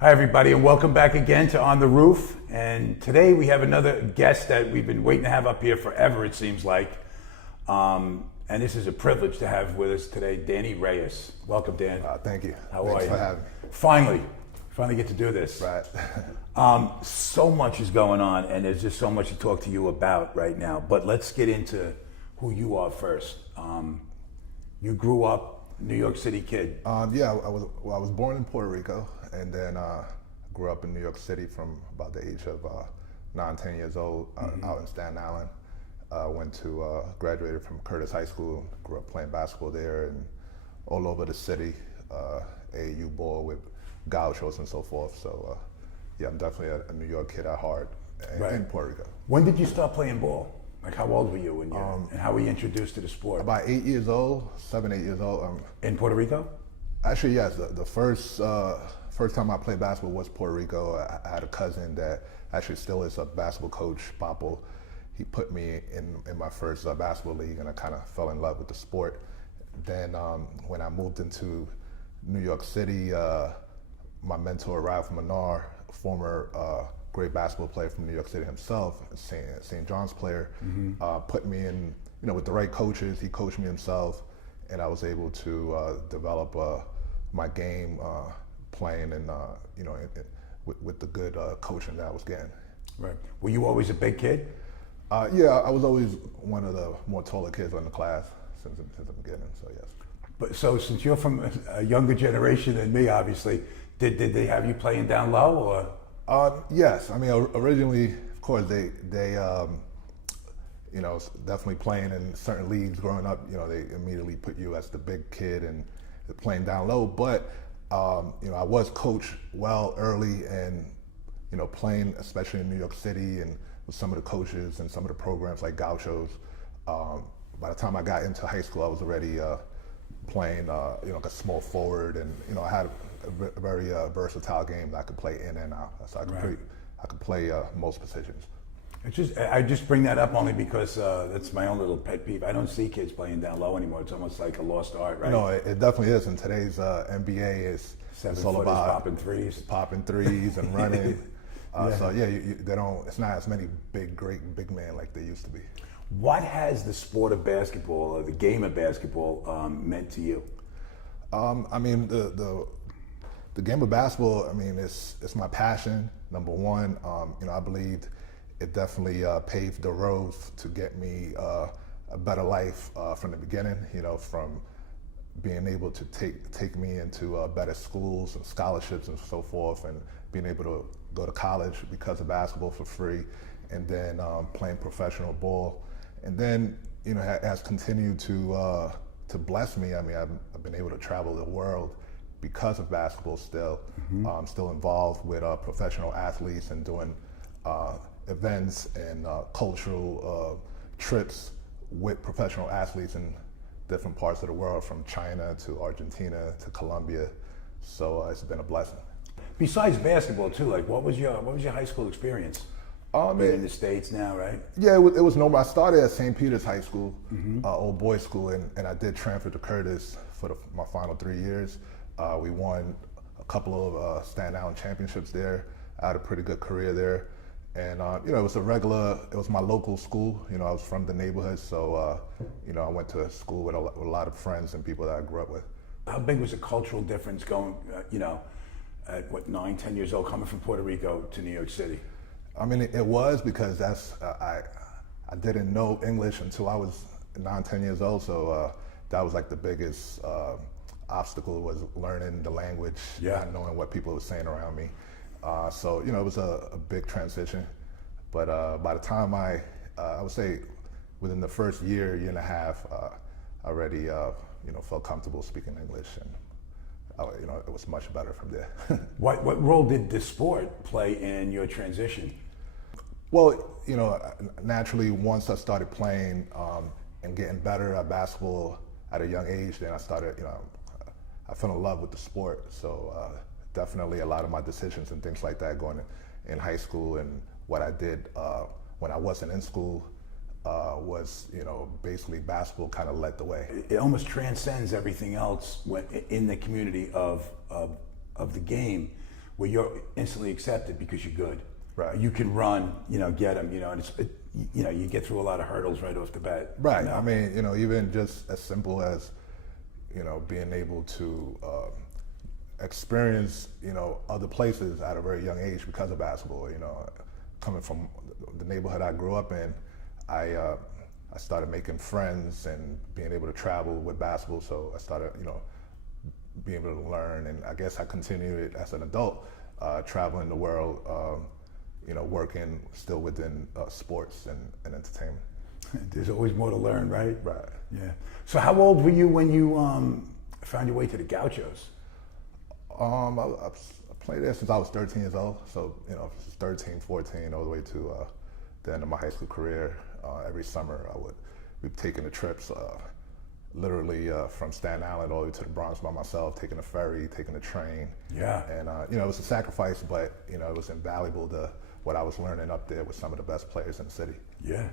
Hi everybody, and welcome back again to On the Roof. And today we have another guest that we've been waiting to have up here forever, it seems like. And this is a privilege to have with us today, Danny Reyes. Welcome, Dan. Thank you. How Thanks are you? for having me. Finally get to do this. Right. So much is going on, and there's just so much to talk to you about right now. But let's get into who you are first. You grew up New York City kid. Yeah, I was born in Puerto Rico, and then grew up in New York City from about the age of 9, 10 years old, out in Staten Island. Graduated from Curtis High School, grew up playing basketball there and all over the city, AAU ball with gauchos and so forth. So yeah, I'm definitely a New York kid at heart in Puerto Rico. When did you start playing ball? Like how old were you when and how were you introduced to the sport? About 8 years old, 7, 8 years old. In Puerto Rico? Actually, yes. The first time I played basketball was Puerto Rico. I had a cousin that actually still is a basketball coach, Papo. He put me in my first basketball league, and I kind of fell in love with the sport. Then when I moved into New York City, my mentor, Ralph Menard, a former great basketball player from New York City himself, St. John's player, put me in, with the right coaches. He coached me himself, and I was able to develop my game playing and with the good coaching that I was getting. Right. Were you always a big kid? Yeah, I was always one of the more taller kids in the class since the beginning. So yes. But so since you're from a younger generation than me, obviously, did they have you playing down low or? Yes. I mean, originally, of course, they definitely playing in certain leagues growing up, they immediately put you as the big kid and playing down low. But, I was coached well early and, playing, especially in New York City and with some of the coaches and some of the programs like gauchos. By the time I got into high school, I was already playing, like a small forward, and, I had a very versatile game that I could play in and out. So I could play most positions. I just bring that up only because that's my own little pet peeve. I don't see kids playing down low anymore. It's almost like a lost art, right? No, it definitely is. In today's NBA, it's all about popping threes and running. So yeah, they don't. It's not as many great big men like they used to be. What has the sport of basketball or the game of basketball meant to you? I mean, the game of basketball. I mean, it's my passion. Number one, I believed it definitely paved the road to get me a better life from the beginning. From being able to take me into better schools and scholarships and so forth, and being able to go to college because of basketball for free, and then playing professional ball, and then has continued to bless me. I mean, I've been able to travel the world because of basketball. Still, still involved with professional athletes and doing events and cultural trips with professional athletes in different parts of the world, from China to Argentina to Colombia. So it's been a blessing. Besides basketball too, like what was your high school experience? Being in the States now, right? Yeah, it was normal. I started at St. Peter's High School, old boys school, and I did transfer to Curtis for my final 3 years. We won a couple of Staten Island championships there. I had a pretty good career there. And it was my local school. I was from the neighborhood, so I went to a school with a lot of friends and people that I grew up with. How big was the cultural difference going, at 9, 10 years old, coming from Puerto Rico to New York City? I mean, it was because I didn't know English until I was 9, 10 years old, so that was like the biggest obstacle, was learning the language, not knowing what people were saying around me. So it was a big transition, but by the time I would say within the first year and a half, I already felt comfortable speaking English, and it was much better from there. What role did the sport play in your transition? Well, naturally, once I started playing and getting better at basketball at a young age, then I started, I fell in love with the sport. So definitely a lot of my decisions and things like that going in high school and what I did when I wasn't in school was, basically basketball kind of led the way. It almost transcends everything else in the community of the game, where you're instantly accepted because you're good. Right. You can run, get them, and you get through a lot of hurdles right off the bat. Right. I mean, even just as simple as, being able to experience, other places at a very young age because of basketball. Coming from the neighborhood I grew up in, I started making friends and being able to travel with basketball. So I started, being able to learn, and I guess I continued it as an adult, traveling the world, working still within sports and entertainment. There's always more to learn, right? Right. Yeah. So how old were you when you found your way to the Gauchos? I played there since I was 13 years old. So, 13, 14, all the way to the end of my high school career. Every summer I would be taking the trips, literally from Staten Island all the way to the Bronx by myself, taking a ferry, taking a train. Yeah. And, it was a sacrifice, but, it was invaluable to what I was learning up there with some of the best players in the city. Yeah.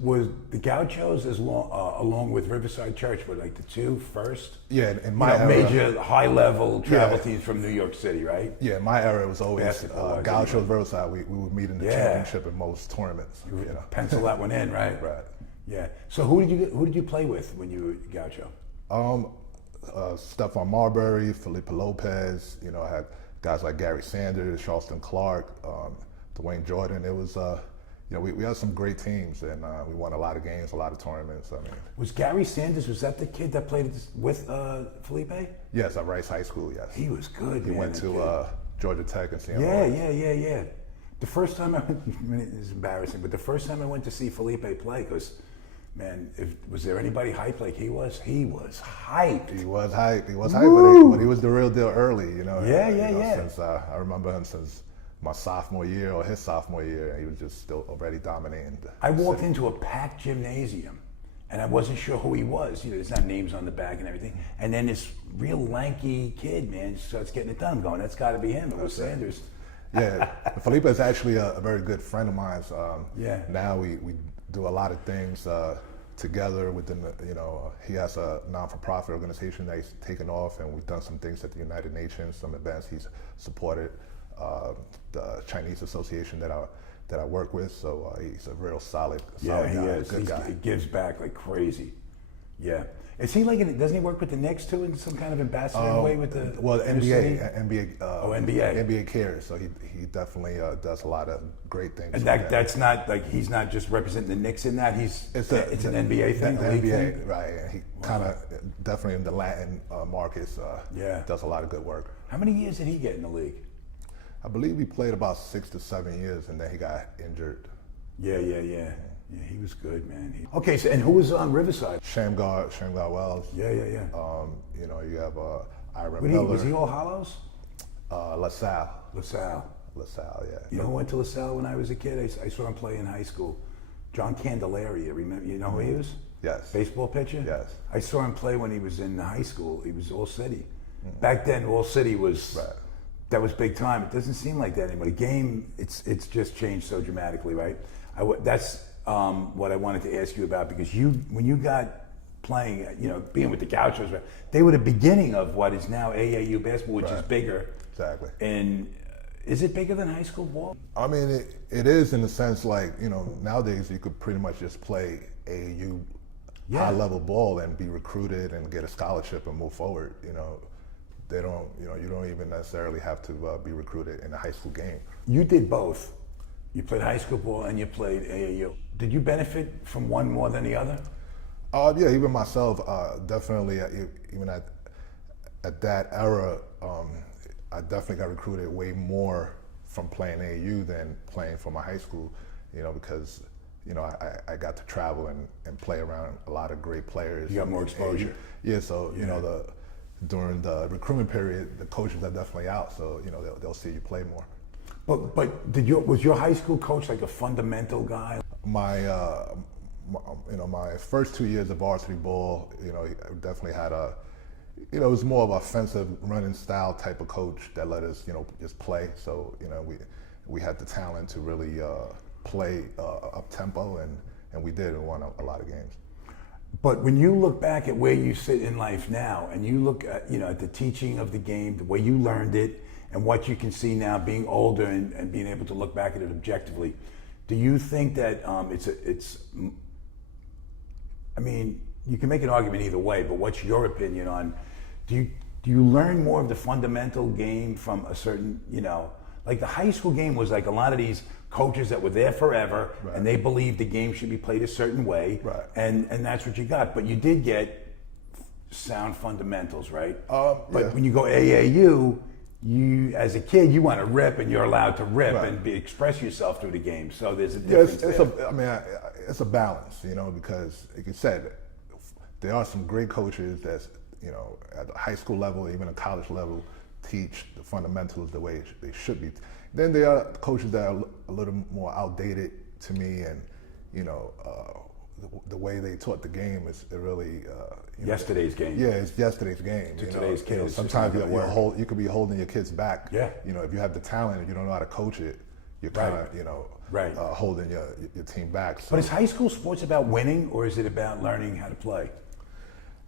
Was the Gauchos along with Riverside Church were like the two first? Yeah, in my era, major high-level travel teams from New York City, right? Yeah, in my era it was always Basketball, Gauchos, Riverside. We would meet in the championship in most tournaments. Pencil that one in, right? Right. Yeah. So who did you play with when you were Gaucho? Stephon Marbury, Felipe Lopez. I had guys like Gary Sanders, Charleston Clark, Dwayne Jordan. It was. We had some great teams, and we won a lot of games, a lot of tournaments. I mean, was Gary Sanders? Was that the kid that played with Felipe? Yes, at Rice High School. Yes, he was good. He went to Georgia Tech and CMO. Yeah. The first time it's embarrassing, but the first time I went to see Felipe play, because man, was there anybody hyped like he was? He was hyped. He was hyped, but he was the real deal early. Yeah. Since I remember him since my sophomore year or his sophomore year, and he was just still already dominating. I walked into a packed gymnasium, and I wasn't sure who he was. There's not names on the back and everything. And then this real lanky kid, man, starts getting it done. I'm going, that's got to be him. It was Sanders. Yeah, Felipe is actually a very good friend of mine. Now we do a lot of things together within he has a non-for-profit organization that he's taken off, and we've done some things at the United Nations, some events he's supported. The Chinese association that I work with, so he's a real solid guy, good guy. He gives back like crazy. Yeah. Is he doesn't he work with the Knicks too in some kind of ambassador way with the NBA cares, so he definitely does a lot of great things. And that's not like he's not just representing the Knicks in that. It's an NBA thing. The NBA thing? Right? And he kind of definitely in the Latin markets. Does a lot of good work. How many years did he get in the league? I believe he played about 6 to 7 years, and then he got injured. Yeah, he was good, man. Okay, so and who was on Riverside? Shamgar Wells. Yeah. You have Ira Miller. Was he All Hallows? LaSalle, yeah. I went to LaSalle when I was a kid. I saw him play in high school. John Candelaria, remember? You know who he is? Yes. Baseball pitcher? Yes. I saw him play when he was in high school. He was All City. Back then, All City was... Right. That was big time. It doesn't seem like that anymore. The game, it's just changed so dramatically, right? That's what I wanted to ask you about, because when you got playing, being with the Gauchos, they were the beginning of what is now AAU basketball, which is bigger. Exactly. And is it bigger than high school ball? I mean, it is in the sense nowadays you could pretty much just play AAU high-level ball and be recruited and get a scholarship and move forward. They don't, you don't even necessarily have to be recruited in a high school game. You did both. You played high school ball and you played AAU. Did you benefit from one more than the other? Yeah, even myself, definitely. Even at that era, I definitely got recruited way more from playing AAU than playing for my high school. Because I got to travel and play around a lot of great players. You got more exposure. Yeah, so during the recruitment period, the coaches are definitely out, so they'll see you play more. But was your high school coach like a fundamental guy? My first 2 years of varsity ball, I definitely had it was more of an offensive running style type of coach that let us, just play. So, we had the talent to really play up tempo, and we did, and won a lot of games. But when you look back at where you sit in life now, and you look at, at the teaching of the game, the way you learned it, and what you can see now, being older and being able to look back at it objectively, do you think that I mean, you can make an argument either way, but what's your opinion on, do you learn more of the fundamental game from a certain, like the high school game was like a lot of these coaches that were there forever, right, and they believed the game should be played a certain way, right, and that's what you got. But you did get sound fundamentals, right? But when you go AAU, you as a kid, you want to rip, and you're allowed to rip, right, and express yourself through the game. So there's a difference. It's a balance, because like you said, there are some great coaches that's at the high school level, even a college level, teach the fundamentals the way they should be. Then there are coaches that are a little more outdated to me, and the way they taught the game is really yesterday's game. Yeah, it's yesterday's game. To today's kids. Sometimes you could be holding your kids back. Yeah. If you have the talent and you don't know how to coach it, you're kind of right, holding your team back. So. But is high school sports about winning, or is it about learning how to play?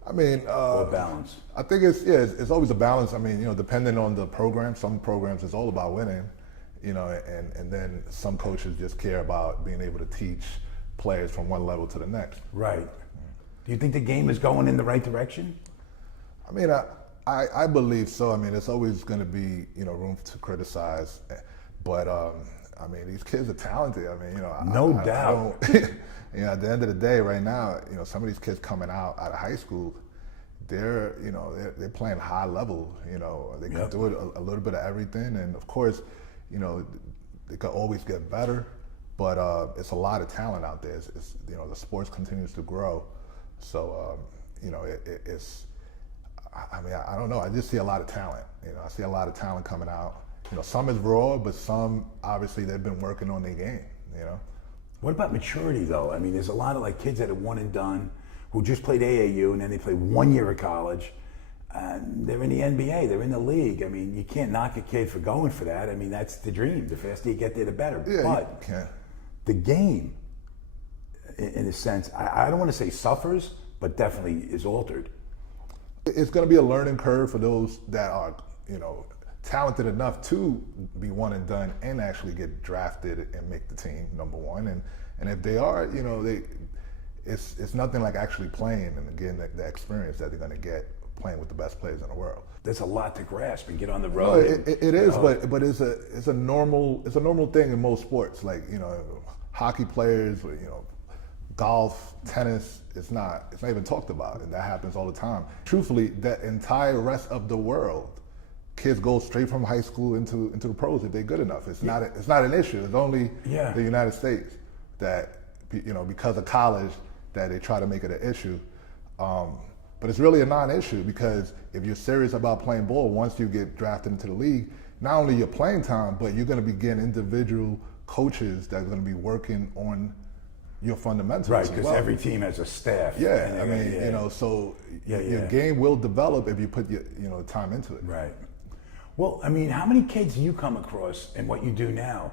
I mean, or balance. I think it's always a balance. I mean, depending on the program, some programs it's all about winning, and then some coaches just care about being able to teach players from one level to the next. Right. Do you think the game is going in the right direction? I mean, I believe so. I mean, there's always going to be room to criticize, but I mean, these kids are talented. I mean, no doubt. At the end of the day, right now, some of these kids coming out of high school, they're playing high level. They can do it a little bit of everything, and of course, they could always get better. But it's a lot of talent out there. It's the sports continues to grow, so it's. I mean, I don't know. I just see a lot of talent. I see a lot of talent coming out. Some is raw, but some obviously they've been working on their game. What about maturity, though? I mean, there's a lot of kids that are one and done, who just played AAU and then they play 1 year of college, and they're in the NBA, they're in the league. I mean, you can't knock a kid for going for that. I mean, that's the dream. The faster you get there, the better. Yeah, but you can. The game, in a sense, I don't want to say suffers, but definitely is altered. It's going to be a learning curve for those that are, talented enough to be one and done and actually get drafted and make the team, number one. And if they are, it's nothing like actually playing and again the experience that they're going to get playing with the best players in the world. There's a lot to grasp and get on the road. No, it is, but it's a normal thing in most sports. Like hockey players, golf, tennis. It's not even talked about, and that happens all the time. Truthfully, that entire rest of the world, kids go straight from high school into the pros if they're good enough. It's not an issue. It's only the United States that because of college that they try to make it an issue. But it's really a non-issue because if you're serious about playing ball, once you get drafted into the league, not only your playing time, but you're going to be getting individual coaches that are going to be working on your fundamentals. Right, because every team has a staff. Yeah, I mean, so your game will develop if you put your time into it. Right. Well, I mean, how many kids do you come across in what you do now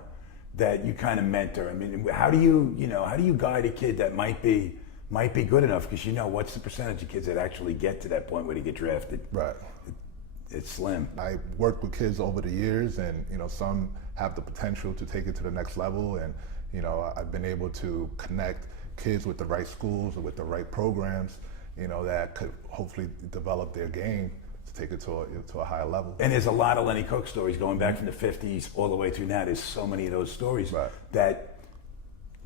that you kind of mentor? I mean, how do you guide a kid that might be good enough? Because what's the percentage of kids that actually get to that point where they get drafted? Right. It's slim. I worked with kids over the years, and some have the potential to take it to the next level, and I've been able to connect kids with the right schools or with the right programs, that could hopefully develop their game to take it to a higher level. And there's a lot of Lenny Cook stories going back from the 50s all the way through now. There's so many of those stories that,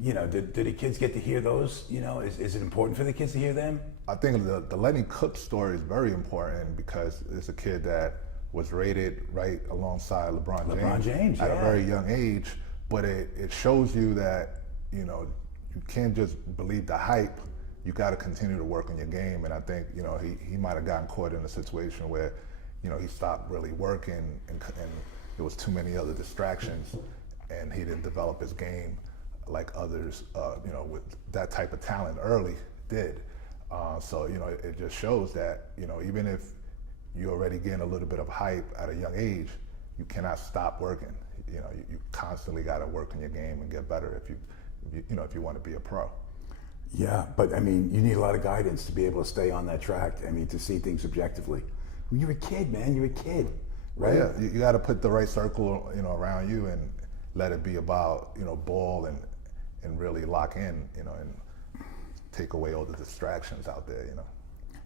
do the kids get to hear those? Is it important for the kids to hear them? I think the Lenny Cook story is very important because it's a kid that was rated right alongside LeBron James at a very young age. But it shows you that, you can't just believe the hype you got to continue to work on your game. And I think, he might have gotten caught in a situation where, he stopped really working and there was too many other distractions, and he didn't develop his game like others, with that type of talent early did. So, it just shows that, even if you're already getting a little bit of hype at a young age, you cannot stop working. You constantly got to work on your game and get better if you want to be a pro. Yeah, but I mean, you need a lot of guidance to be able to stay on that track. I mean, to see things objectively. When you're a kid, man, you're a kid, right? Yeah, you got to put the right circle, around you and let it be about, ball and really lock in, and take away all the distractions out there,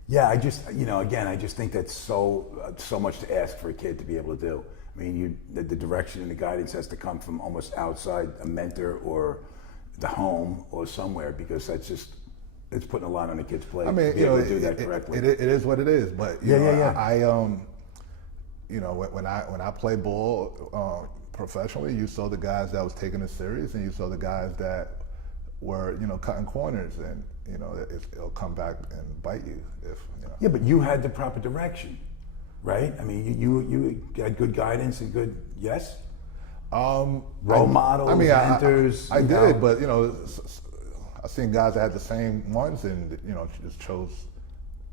Yeah, I just, again, I just think that's so much to ask for a kid to be able to do. I mean, the direction and the guidance has to come from almost outside a mentor or the home or somewhere, because it's putting a lot on a kid's plate. I mean, to be able to do that correctly. It is what it is, but when I play ball professionally, you saw the guys that was taking it serious, and you saw the guys that were cutting corners, and it'll come back and bite you if. Yeah, but you had the proper direction, right? I mean, you had good guidance and good role models, mentors. I did, but I've seen guys that had the same ones and just chose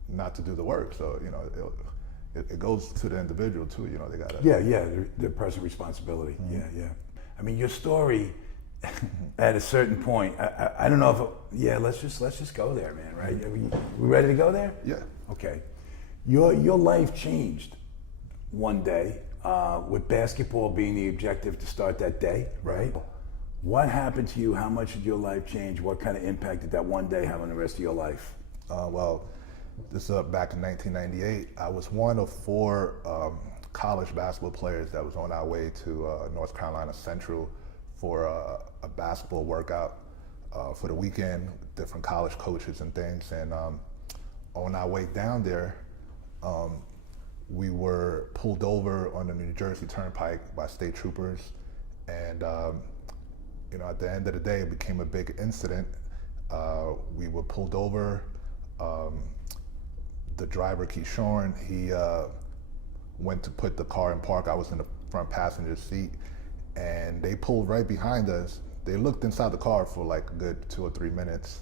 not to do the work. So it goes to the individual too. They gotta. Yeah, the personal responsibility. Mm-hmm. Yeah. I mean, your story at a certain point. I don't know if. Let's just go there, man. Right? Are we ready to go there? Yeah. Okay. Your life changed one day. With basketball being the objective to start that day, right? What happened to you? How much did your life change? What kind of impact did that one day have on the rest of your life? Well, this back in 1998. I was one of 4 college basketball players that was on our way to North Carolina Central for a basketball workout for the weekend, with different college coaches and things. And on our way down there, we were pulled over on the New Jersey Turnpike by state troopers, and at the end of the day, it became a big incident. We were pulled over. The driver, Keyshawn, he went to put the car in park. I was in the front passenger seat, and they pulled right behind us. They looked inside the car for like a good 2 or 3 minutes,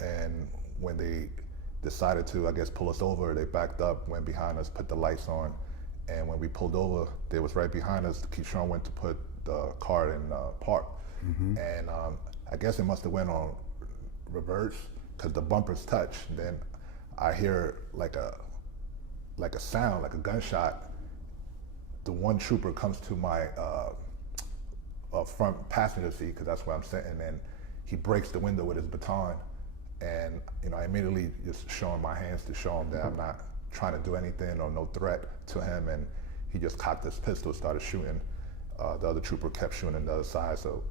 and when they decided to, pull us over, they backed up, went behind us, put the lights on, and when we pulled over, they was right behind us. Keyshawn went to put the car in park, and I guess it must have went on reverse because the bumpers touched. Then I hear like a sound, like a gunshot. The one trooper comes to my front passenger seat, because that's where I'm sitting, and he breaks the window with his baton. And I immediately just showing my hands to show him that I'm not trying to do anything or no threat to him, and he just cocked his pistol, started shooting. The other trooper kept shooting on the other side. So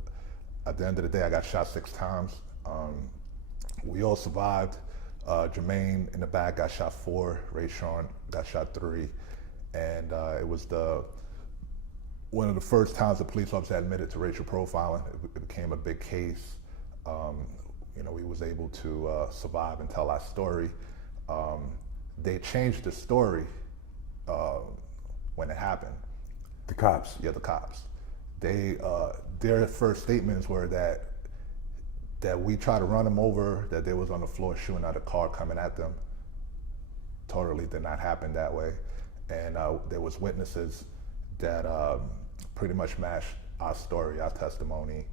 at the end of the day, I got shot 6 times. We all survived. Jermaine in the back got shot 4. Reyes got shot 3, and it was one of the first times a police officer admitted to racial profiling. It became a big case. We was able to survive and tell our story. They changed the story when it happened. The cops? Yeah, the cops. Their first statements were that we tried to run them over, that they was on the floor shooting at a car coming at them. Totally did not happen that way. And there was witnesses that pretty much matched our story, our testimony.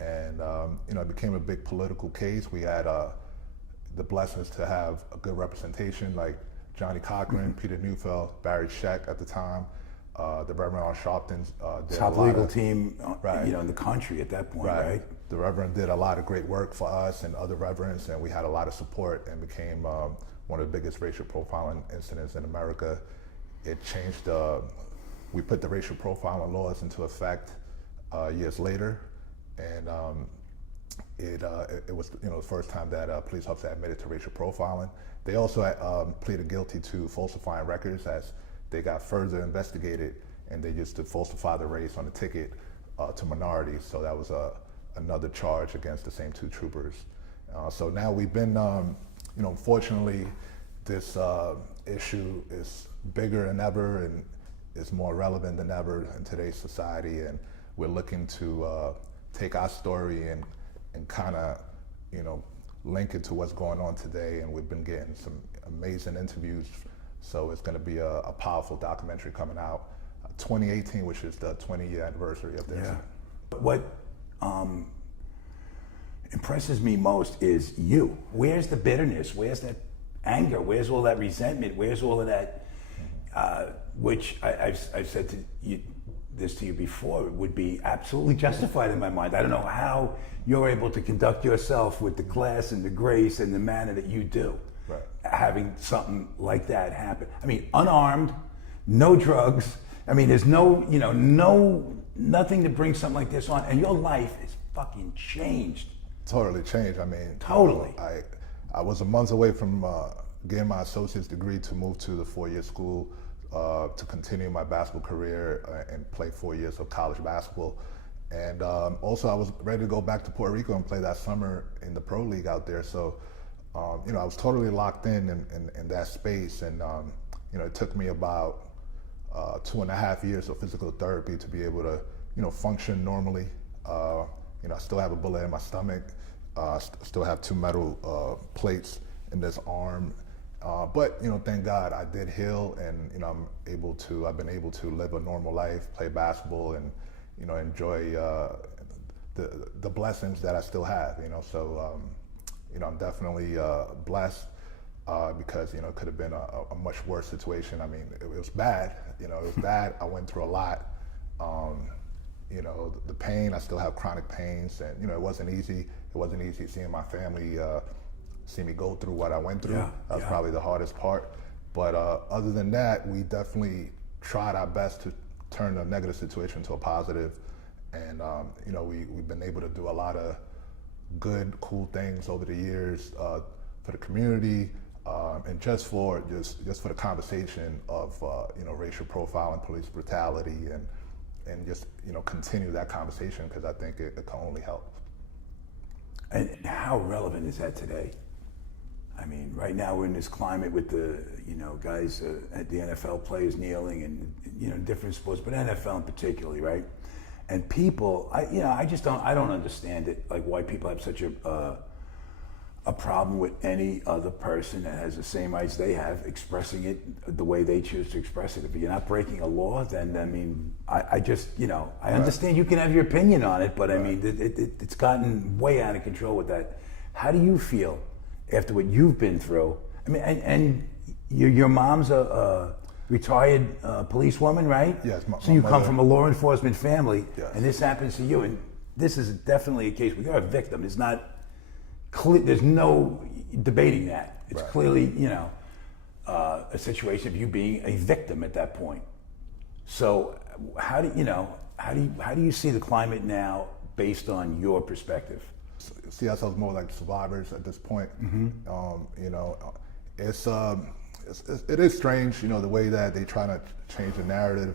And it became a big political case. We had the blessings to have a good representation, like Johnny Cochran, Peter Neufeld, Barry Scheck at the time, the Reverend Al Sharpton. Top legal team, in the country at that point, right? The Reverend did a lot of great work for us and other Reverends, and we had a lot of support, and became one of the biggest racial profiling incidents in America. It changed. We put the racial profiling laws into effect years later. And it was the first time that a police officer admitted to racial profiling. They also pleaded guilty to falsifying records as they got further investigated, and they used to falsify the race on the ticket to minorities. So that was another charge against the same 2 troopers. So now we've been, unfortunately, this issue is bigger than ever and is more relevant than ever in today's society. And we're looking to take our story and kind of, link it to what's going on today. And we've been getting some amazing interviews. So it's going to be a powerful documentary coming out 2018, which is the 20-year anniversary of this. Yeah. What impresses me most is you. Where's the bitterness? Where's that anger? Where's all that resentment? Where's all of that, which I've said to you, this to you before, would be absolutely justified in my mind. I don't know how you're able to conduct yourself with the class and the grace and the manner that you do. Right. Having something like that happen. I mean, unarmed, no drugs. I mean, there's nothing to bring something like this on, and your life is fucking changed. Totally changed. I mean, totally. I was a month away from getting my associate's degree to move to the 4-year school to continue my basketball career and play 4 years of college basketball. And also, I was ready to go back to Puerto Rico and play that summer in the pro league out there. So, I was totally locked in that space, and it took me about 2.5 years of physical therapy to be able to, function normally. I still have a bullet in my stomach. Still have 2 metal plates in this arm. But thank God I did heal, and I've been able to live a normal life, play basketball, and enjoy the blessings that I still have. So I'm definitely blessed because it could have been a much worse situation. I mean, it was bad. It was bad. I went through a lot. The pain. I still have chronic pains, and it wasn't easy. It wasn't easy seeing my family see me go through what I went through. That was probably the hardest part. But other than that, we definitely tried our best to turn a negative situation to a positive. And we've been able to do a lot of good, cool things over the years for the community, and just for the conversation of racial profiling, police brutality, and just continue that conversation, because I think it can only help. And how relevant is that today? I mean, right now we're in this climate with the guys at the NFL players kneeling and different sports, but NFL in particularly, right? And people, I don't understand it, like why people have such a problem with any other person that has the same rights they have, expressing it the way they choose to express it. If you're not breaking a law, then I understand you can have your opinion on it, but I mean, it's gotten way out of control with that. How do you feel after what you've been through? I mean, and your mom's a retired policewoman, right? Yes. So you come from a law enforcement family, yes. And this happens to you, and this is definitely a case where you're a victim. It's not clear. There's no debating that. It's right. Clearly, a situation of you being a victim at that point. So, how do you see the climate now, based on your perspective? See ourselves more like survivors at this point. Mm-hmm. It is strange, the way that they try to change the narrative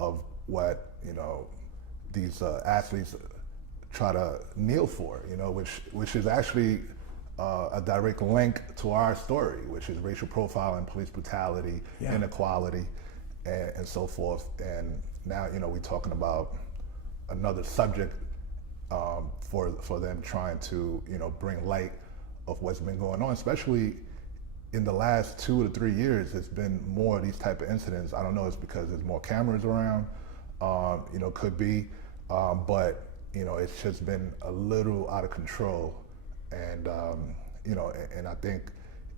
of what these athletes try to kneel for, which is actually a direct link to our story, which is racial profiling, police brutality, inequality, and so forth. And now we're talking about another subject for them trying to bring light of what's been going on, especially in the last 2 to 3 years. It's been more of these type of incidents. I don't know, it's because there's more cameras around, could be, but it's just been a little out of control. And and I think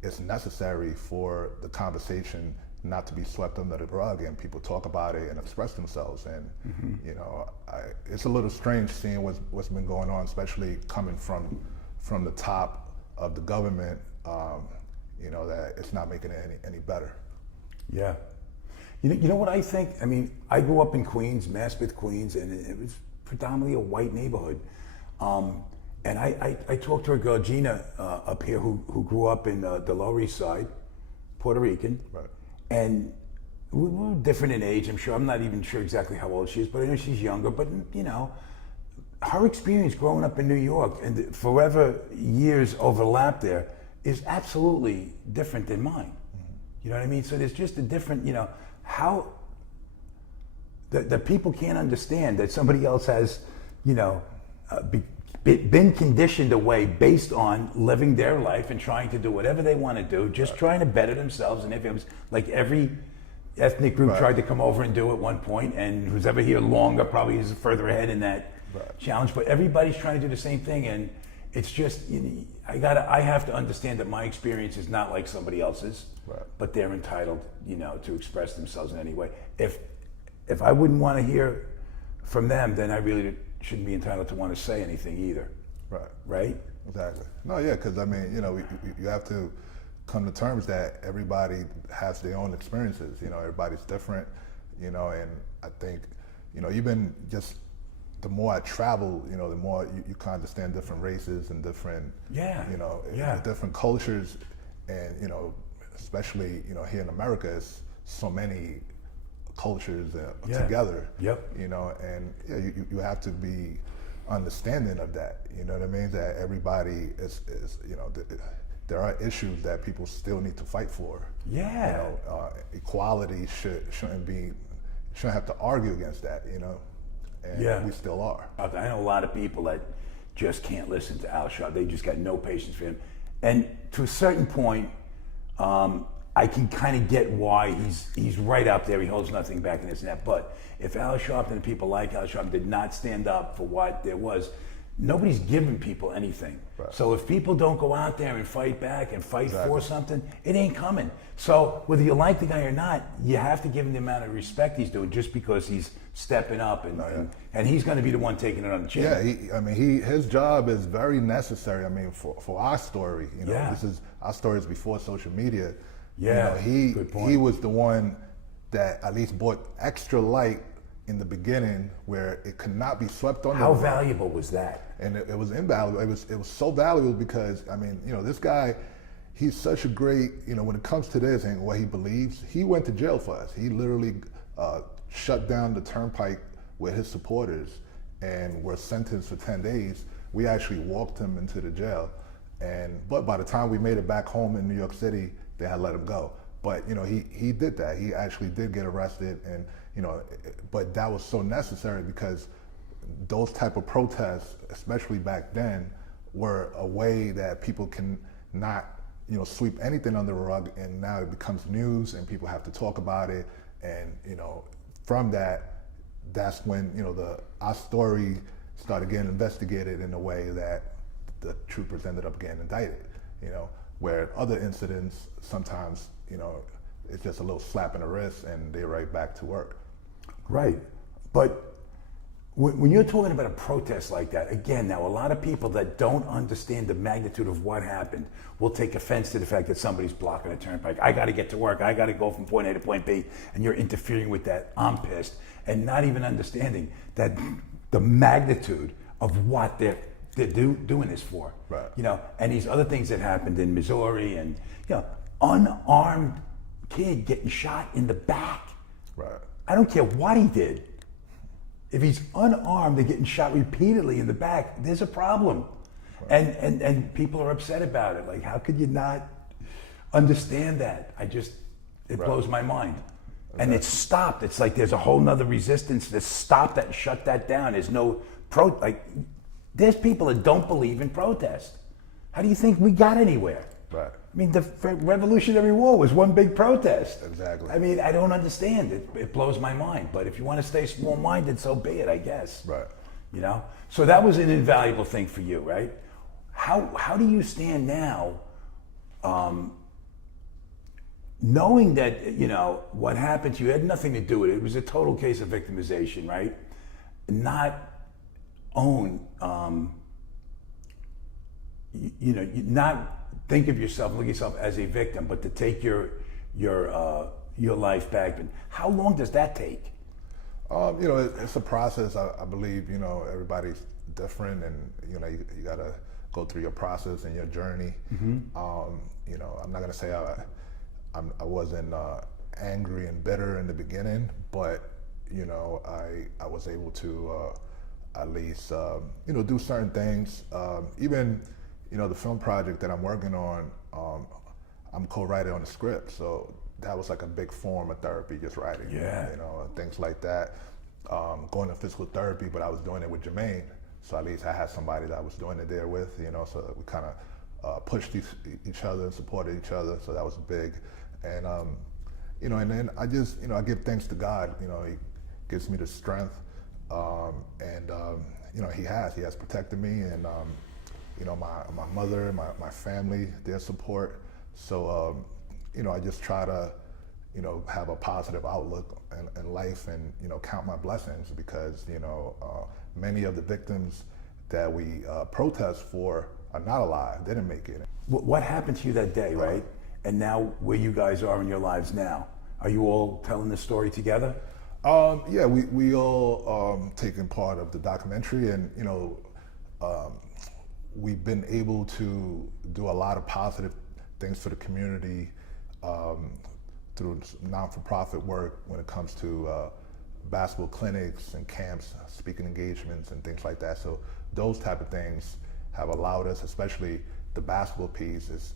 it's necessary for the conversation not to be swept under the rug, and people talk about it and express themselves. And it's a little strange seeing what's been going on, especially coming from the top of the government. That it's not making it any better. Yeah. You know what I think? I mean, I grew up in Queens, Maspeth, Queens, and it was predominantly a white neighborhood. And I talked to a girl, Gina, up here, who grew up in the Lower East Side, Puerto Rican. Right. And we were different in age, I'm sure. I'm not even sure exactly how old she is, but I know she's younger. But, her experience growing up in New York and the forever years overlap there is absolutely different than mine. You know what I mean? So there's just a different, how the people can't understand that somebody else has, been conditioned away based on living their life and trying to do whatever they want to do, just trying to better themselves. And if it was like every ethnic group tried to come over and do at one point, and who's ever here longer probably is further ahead in that challenge. But everybody's trying to do the same thing, and it's just I have to understand that my experience is not like somebody else's, but they're entitled, to express themselves in any way. If I wouldn't want to hear from them, then I really shouldn't be entitled to want to say anything either. Right? Exactly. No, yeah, because I mean, you have to come to terms that everybody has their own experiences. Everybody's different. And I think, even just the more I travel, the more you can understand different races and different, different cultures, and especially here in America, it's so many cultures together. And you have to be understanding of that. You know what I mean? That everybody is there are issues that people still need to fight for. Equality shouldn't have to argue against that. And we still are. I know a lot of people that just can't listen to Al Sharpton. They just got no patience for him. And to a certain point, I can kind of get why he's right up there. He holds nothing back in this and that. But if Al Sharpton and people like Al Sharpton did not stand up for what there was, nobody's giving people anything. So if people don't go out there and fight back and fight for something, it ain't coming. So whether you like the guy or not, you have to give him the amount of respect he's doing just because he's stepping up and he's going to be the one taking it on the chin. His job is very necessary. I mean, for our story, our story is before social media. Good point. He was the one that at least brought extra light in the beginning where it could not be swept under. How valuable was that? And it was invaluable. It was so valuable because this guy, he's such a great, when it comes to this and what he believes, he went to jail for us. He literally shut down the turnpike with his supporters and were sentenced for 10 days. We actually walked him into the jail. But by the time we made it back home in New York City, they had let him go. But he did that. He actually did get arrested, and but that was so necessary because those type of protests, especially back then, were a way that people can not sweep anything under the rug, and now it becomes news and people have to talk about it, and from that's when our story started getting investigated in a way that the troopers ended up getting indicted. Where other incidents sometimes it's just a little slap in the wrist and they're right back to work. Right, but when you're talking about a protest like that, again, now a lot of people that don't understand the magnitude of what happened will take offense to the fact that somebody's blocking a turnpike. I got to get to work. I got to go from point A to point B, and you're interfering with that. I'm pissed, and not even understanding that the magnitude of what they're doing this for. And these other things that happened in Missouri, and unarmed kid getting shot in the back. I don't care what he did. If he's unarmed and getting shot repeatedly in the back, there's a problem. And people are upset about it. Like, how could you not understand that? It blows my mind. And it's stopped. It's like there's a whole nother resistance to stop that and shut that down. There's no there's people that don't believe in protest. How do you think we got anywhere? I mean, the Revolutionary War was one big protest. Exactly. I mean, I don't understand it. It blows my mind. But if you want to stay small-minded, so be it, I guess. So that was an invaluable thing for you, right? How do you stand now, knowing that what happened to you had nothing to do with it? It was a total case of victimization, right? Not own, not think of yourself, look at yourself as a victim, but to take your life back. And how long does that take? It's a process. I believe everybody's different, and you gotta go through your process and your journey. I'm not gonna say I wasn't angry and bitter in the beginning, but I was able to at least do certain things. Even the film project that I'm working on, I'm co-writing on the script, so that was like a big form of therapy, just writing. Yeah. Things like that. Going to physical therapy, but I was doing it with Jermaine, so at least I had somebody that I was doing it there with. So we kind of pushed each other and supported each other. So that was big, and and then I just I give thanks to God. He gives me the strength, and He has protected me, and my mother, my family, their support. So I just try to have a positive outlook in life, and count my blessings, because many of the victims that we protest for are not alive. They didn't make it. What happened to you that day, right? And now where you guys are in your lives now? Are you all telling this story together? Yeah, we all taken part of the documentary, and we've been able to do a lot of positive things for the community through non-for-profit work when it comes to basketball clinics and camps, speaking engagements and things like that. So those type of things have allowed us, especially the basketball piece is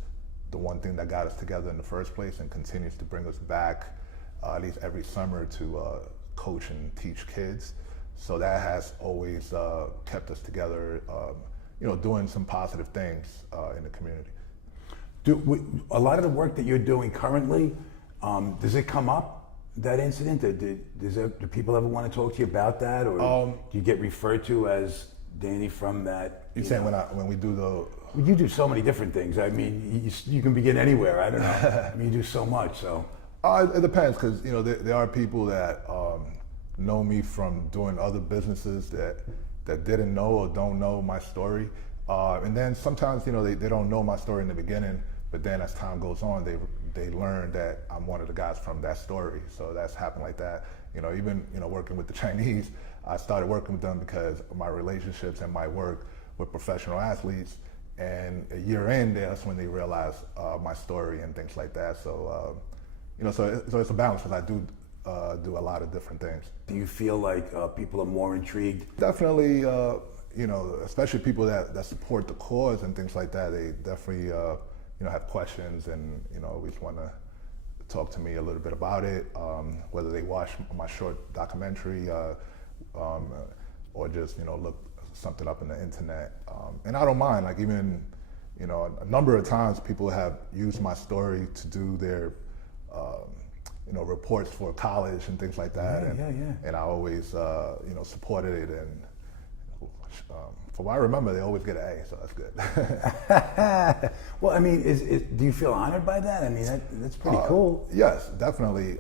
the one thing that got us together in the first place, and continues to bring us back at least every summer to coach and teach kids. So that has always kept us together, doing some positive things in the community. A lot of the work that you're doing currently, does it come up, that incident? Do people ever want to talk to you about that, or do you get referred to as Danny from that? You're saying when we do the... Well, you do so many different things. I mean, you can begin anywhere. I don't know. I mean, you do so much. So it depends, because there are people that know me from doing other businesses that didn't know or don't know my story, and then sometimes they don't know my story in the beginning, but then as time goes on, they learn that I'm one of the guys from that story. So that's happened like that. Even working with the Chinese, I started working with them because of my relationships and my work with professional athletes. And a year in, that's when they realized my story and things like that. So so it's a balance, because I do a lot of different things. Do you feel like people are more intrigued? Definitely, especially people that support the cause and things like that. They definitely have questions, and always want to talk to me a little bit about it, whether they watch my short documentary or just look something up on the internet. And I don't mind, like, even a number of times people have used my story to do their reports for college and things like that. And I always supported it, and from what I remember, they always get an A, so that's good. Well, I mean, do you feel honored by that? I mean, that's pretty cool. Yes, definitely.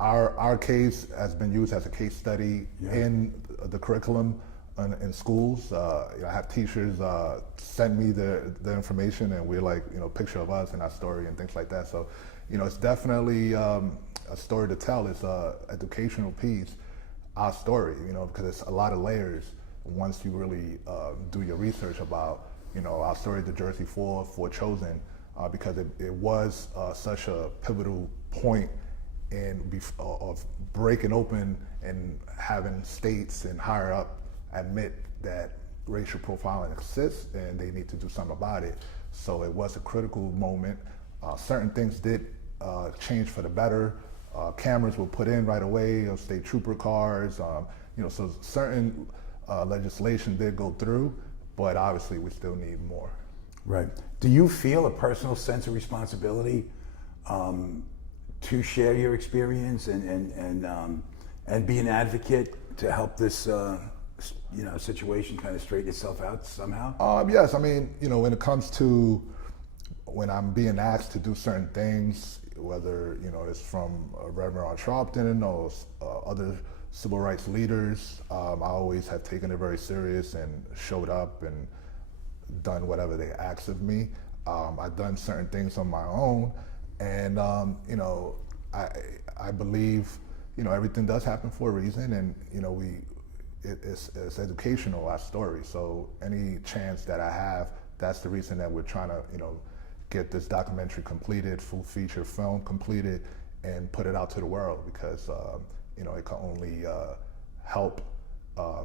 Our case has been used as a case study in the curriculum in schools. I have teachers send me the information, and we're like, picture of us and our story and things like that. So, it's definitely a story to tell. It's a educational piece, our story, because it's a lot of layers once you really do your research about, our story, the Jersey Four Chosen, because it was such a pivotal point of breaking open and having states and higher up admit that racial profiling exists and they need to do something about it. So it was a critical moment. Certain things did change for the better. Cameras were put in right away, state trooper cars, so certain legislation did go through, but obviously we still need more. Right. Do you feel a personal sense of responsibility to share your experience and be an advocate to help this situation kind of straighten itself out somehow? Yes, I mean, when it comes to when I'm being asked to do certain things, whether it's from Reverend Sharpton or other civil rights leaders, I always have taken it very serious and showed up and done whatever they asked of me. I've done certain things on my own, and I believe everything does happen for a reason, and it's educational, our story. So any chance that I have, that's the reason that we're trying to get this documentary completed, full feature film completed, and put it out to the world, because it can only help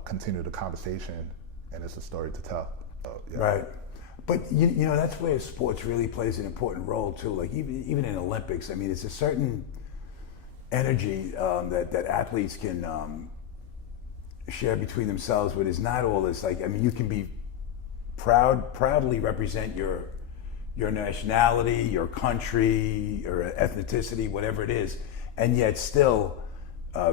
continue the conversation, and it's a story to tell. Yeah. Right. But you know that's where sports really plays an important role too. Like even in Olympics, I mean, it's a certain energy that athletes can share between themselves, but it's not all this. Like, I mean, you can be proudly represent your nationality, your country, or ethnicity, whatever it is, and yet still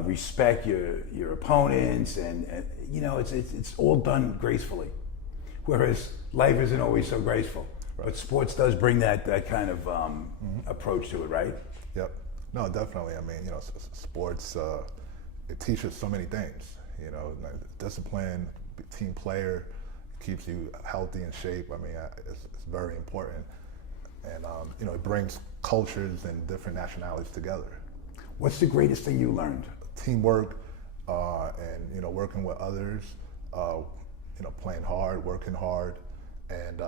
respect your opponents, and you know it's all done gracefully. Whereas life isn't always so graceful, but sports does bring that kind of approach to it, right? Yep. No, definitely. I mean, you know, sports it teaches so many things. You know, like discipline, team player, keeps you healthy and shape. I mean, it's very important, and you know, it brings cultures and different nationalities together. What's the greatest thing you learned? Teamwork, and you know, working with others. You know, playing hard, working hard, and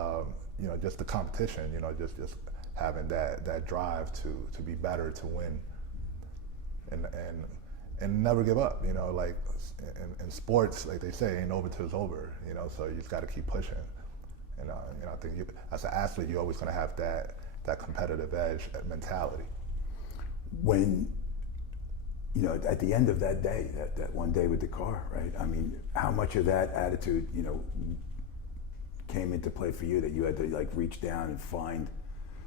you know, just the competition. You know, just having that drive to be better, to win, and never give up. You know, like in sports, like they say, ain't over till it's over. You know, so you just got to keep pushing. And you know, I think as an athlete, you're always going to have that competitive edge mentality. When you know, at the end of that day, that one day with the car, right? I mean, how much of that attitude, you know, came into play for you, that you had to like reach down and find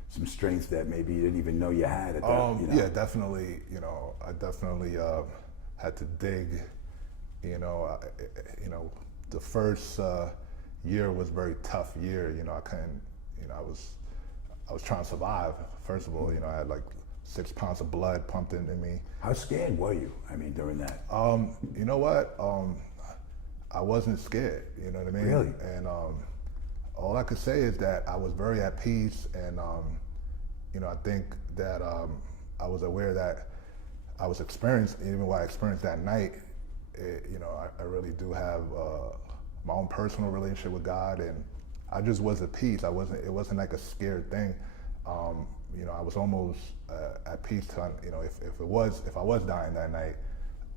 some strength that maybe you didn't even know you had at that, you know? Yeah, definitely. You know, I definitely had to dig. You know, the first year was a very tough year. You know, I couldn't. You know, I was trying to survive. First of all, you know, I had like 6 pounds of blood pumped into me. How scared were you? I mean, during that? You know what? I wasn't scared. You know what I mean? Really? And all I could say is that I was very at peace, and you know, I think that I was aware that I was experienced, even what I experienced that night. You know, I really do have my own personal relationship with God, and I just was at peace. It wasn't like a scared thing. You know, I was almost at peace. You know, if I was dying that night,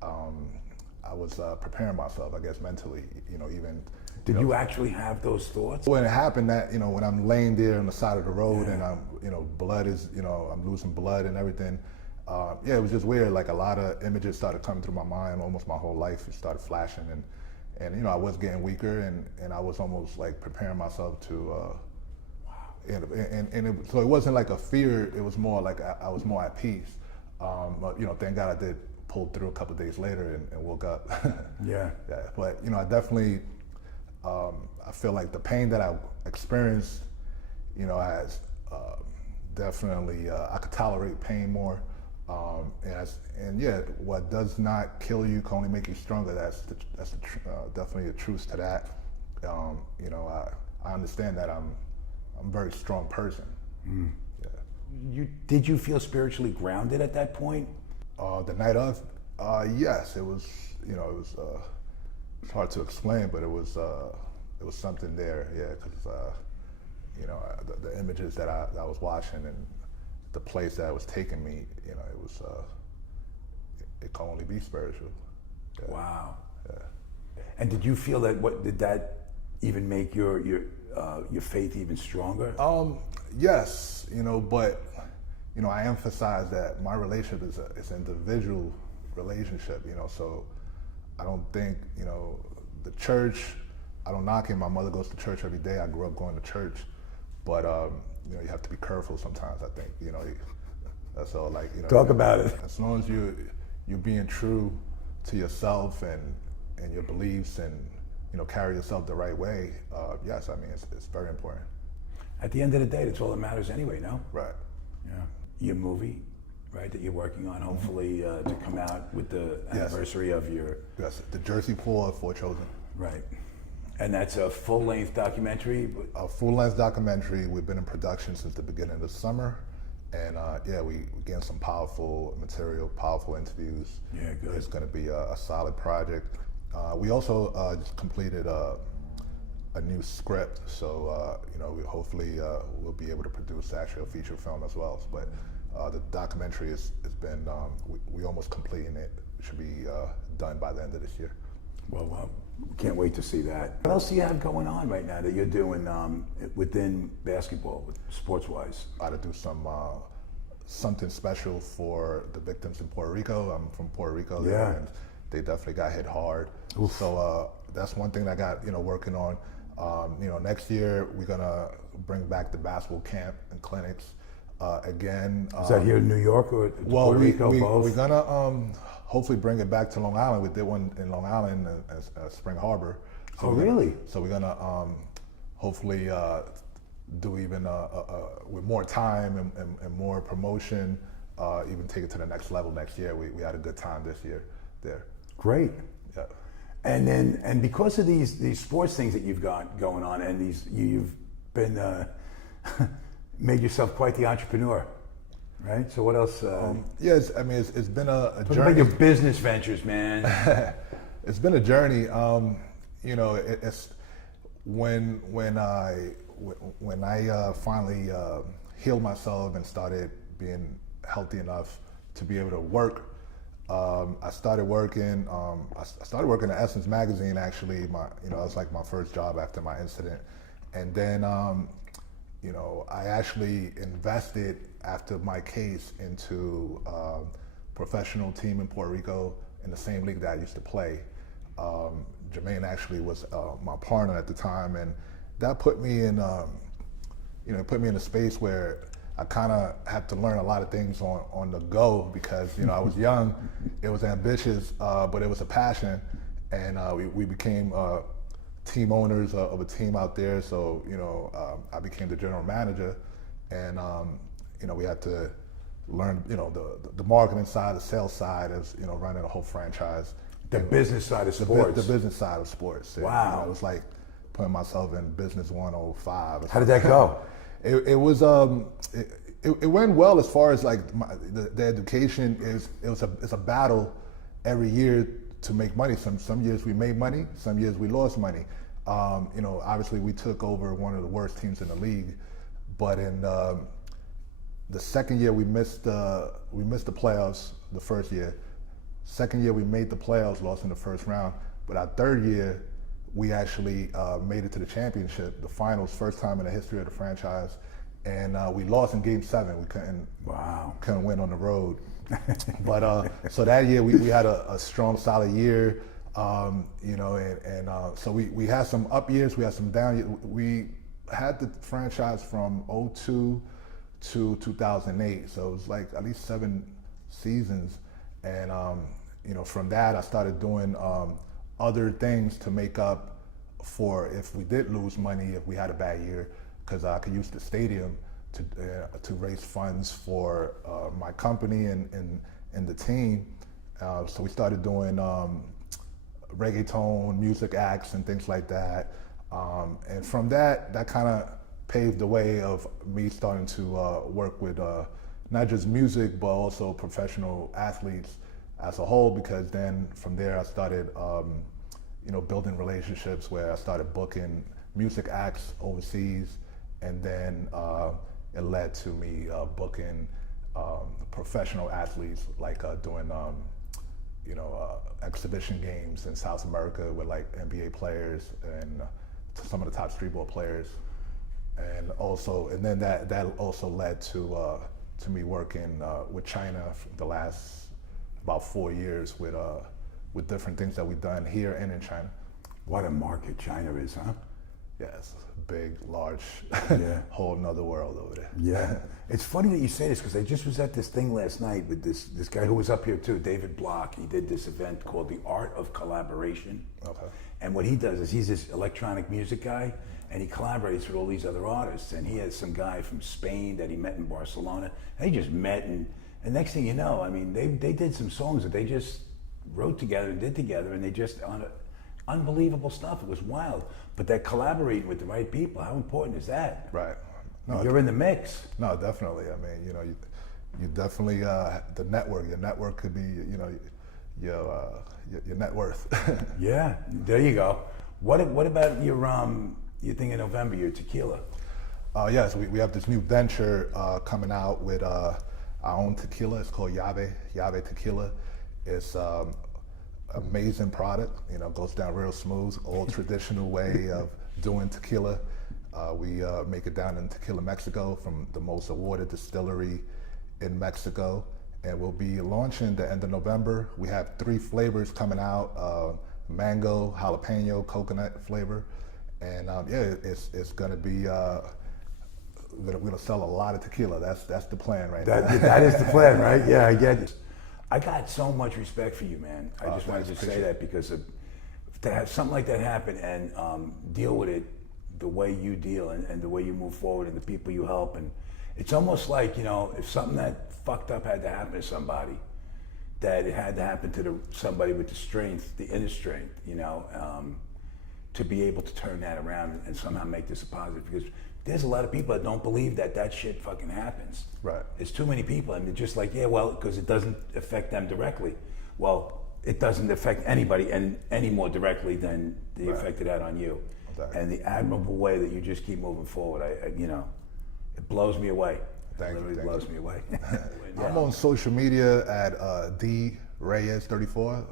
I was preparing myself, I guess, mentally. You know, even. Did you actually have those thoughts? When it happened, that, you know, when I'm laying there on the side of the road, and I'm, you know, blood is, you know, I'm losing blood and everything. Yeah, it was just weird. Like a lot of images started coming through my mind. Almost my whole life started flashing, and you know, I was getting weaker, and I was almost like preparing myself to. So it wasn't like a fear. It was more like I was more at peace. But you know, thank God I did pull through a couple of days later and woke up. Yeah. Yeah. But you know, I definitely. I feel like the pain that I experienced, you know, has definitely I could tolerate pain more. And yeah, what does not kill you can only make you stronger. That's definitely a truth to that. You know, I understand that I'm a very strong person. Mm. Yeah. Did you feel spiritually grounded at that point? The night of, yes, it was. You know, it was. It's hard to explain, but it was something there. Yeah, because you know, the images that I was watching and the place that was taking me, you know, it was it can only be spiritual. Yeah. Wow. Yeah. And did you feel that? What did that even make your faith even stronger? Yes, you know, but you know, I emphasize that my relationship is an individual relationship. You know, so I don't think, you know, the church. I don't knock it. My mother goes to church every day. I grew up going to church, but you know, you have to be careful sometimes. I think, you know, that's all. Like, you know, talk about it. As long as you're being true to yourself and your beliefs, and you know, carry yourself the right way. Yes, I mean, it's very important. At the end of the day, that's all that matters anyway. No. Right. Yeah. Your movie, right, that you're working on, hopefully to come out with the anniversary of your. Yes, the Jersey Poor for Chosen. Right. And that's a full-length documentary? A full-length documentary. We've been in production since the beginning of the summer. And yeah, we getting some powerful material, powerful interviews. Yeah, good. It's going to be a solid project. We also just completed a new script, so you know, hopefully we'll be able to produce actually a feature film as well. But the documentary has been we almost completing it. It should be done by the end of this year. Well, can't wait to see that. What else do you have going on right now that you're doing within basketball, sports-wise? I had to do something special for the victims in Puerto Rico. I'm from Puerto Rico, there, Yeah. and they definitely got hit hard. So that's one thing that I got working on. Next year we're gonna bring back the basketball camp and clinics again. Is that here in New York or Puerto Rico? Both? We're gonna hopefully bring it back to Long Island. We did one in Long Island, Spring Harbor. So really? So we're gonna hopefully do even with more time and more promotion, even take it to the next level next year. We had a good time this year there. Great. Yeah. And because of these sports things that you've got going on, and you've been made yourself quite the entrepreneur, right? So what else? Yes, I mean it's been a Talk journey. about your business ventures, man. It's been a journey. It's when I finally healed myself and started being healthy enough to be able to work. I started working. I started working at Essence magazine. Actually, it was like my first job after my incident, and then I actually invested after my case into a professional team in Puerto Rico in the same league that I used to play. Jermaine actually was my partner at the time, and that put me in a space where I kind of had to learn a lot of things on the go because I was young, it was ambitious, but it was a passion, and we became team owners of a team out there. So I became the general manager, and we had to learn the marketing side, the sales side, as running a whole franchise. The business side of sports. The business side of sports. Wow. It was like putting myself in business 105. How did that go? It was it went well as far as like the education it's a battle every year to make money. Some years we made money, some years we lost money. Obviously we took over one of the worst teams in the league, but in the second year we missed the playoffs. The first year, second year we made the playoffs, lost in the first round. But our third year we actually made it to the championship, the finals, first time in the history of the franchise, and we lost in Game 7. We couldn't win on the road. But so that year we had a strong, solid year, so we had some up years, we had some down years. We had the franchise from 2002 to 2008, so it was like at least 7 seasons, and from that I started doing other things to make up for if we did lose money, if we had a bad year, because I could use the stadium to raise funds for my company and the team. So we started doing reggaeton music acts and things like that, and from that kind of paved the way of me starting to work with not just music but also professional athletes as a whole, because then from there I started building relationships where I started booking music acts overseas, and then it led to me booking professional athletes, like doing exhibition games in South America with like NBA players and some of the top streetball players, and then that also led to me working with China for the last about 4 years with different things that we've done here and in China. What a market China is, huh? Yeah, it's big, large, Yeah. whole nother world over there. Yeah. It's funny that you say this because I just was at this thing last night with this guy who was up here too, David Block. He did this event called The Art of Collaboration. Okay. And what he does is he's this electronic music guy, and he collaborates with all these other artists. And he has some guy from Spain that he met in Barcelona. They just met, and next thing you know, I mean, they did some songs that they just wrote together and did together, and they just unbelievable stuff. It was wild. But they're collaborating with the right people. How important is that? Right. No, You're in the mix. No, definitely. I mean, you definitely the network. Your network could be, your net worth. Yeah, there you go. What about your thing in November, your tequila? Yes, we have this new venture coming out with our own tequila. It's called Llave Tequila. It's amazing product. You know, goes down real smooth. Old traditional way of doing tequila. We make it down in Tequila, Mexico, from the most awarded distillery in Mexico. And we'll be launching the end of November. We have 3 flavors coming out, mango, jalapeno, coconut flavor. And yeah, it's gonna be, we're gonna sell a lot of tequila. That's the plan right now. That is the plan, right? Yeah, I get it. I got so much respect for you, man. I just wanted to say that because to have something like that happen and deal with it the way you deal and the way you move forward and the people you help. And it's almost like, you know, if something that fucked up had to happen to somebody, that it had to happen to somebody with the strength, the inner strength, you know, to be able to turn that around and somehow make this a positive. Because there's a lot of people that don't believe that shit fucking happens. Right. There's too many people, and they're just like, yeah, well, because it doesn't affect them directly. Well, it doesn't affect anybody any more directly than the effect it had on you. Exactly. And the admirable way that you just keep moving forward, you know, it blows me away. Thank you. It blows me away. I'm on social media at D Reyes 34.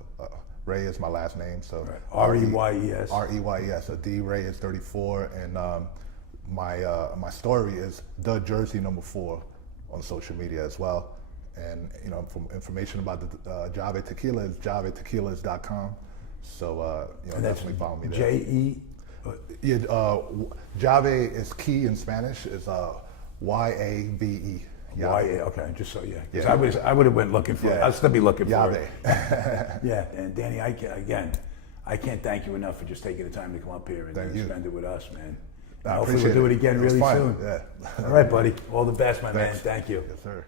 Reyes is my last name, so Reyes. Reyes, so D Reyes 34, and my story is the Jersey number 4 on social media as well. And you know, from information about the Jave Tequila is javetequilas.com. So you know, definitely follow me there. J-E? Yeah, Jave is key in Spanish. It's Y-A-V-E. Y-A, okay, just so, yeah. Because I would have went looking for it. I'll still be looking for it. Yeah, and Danny, I can't thank you enough for just taking the time to come up here and spend it with us, man. Hopefully we'll do it again really soon. Yeah. All right, buddy. All the best, my man. Thank you. Yes, sir.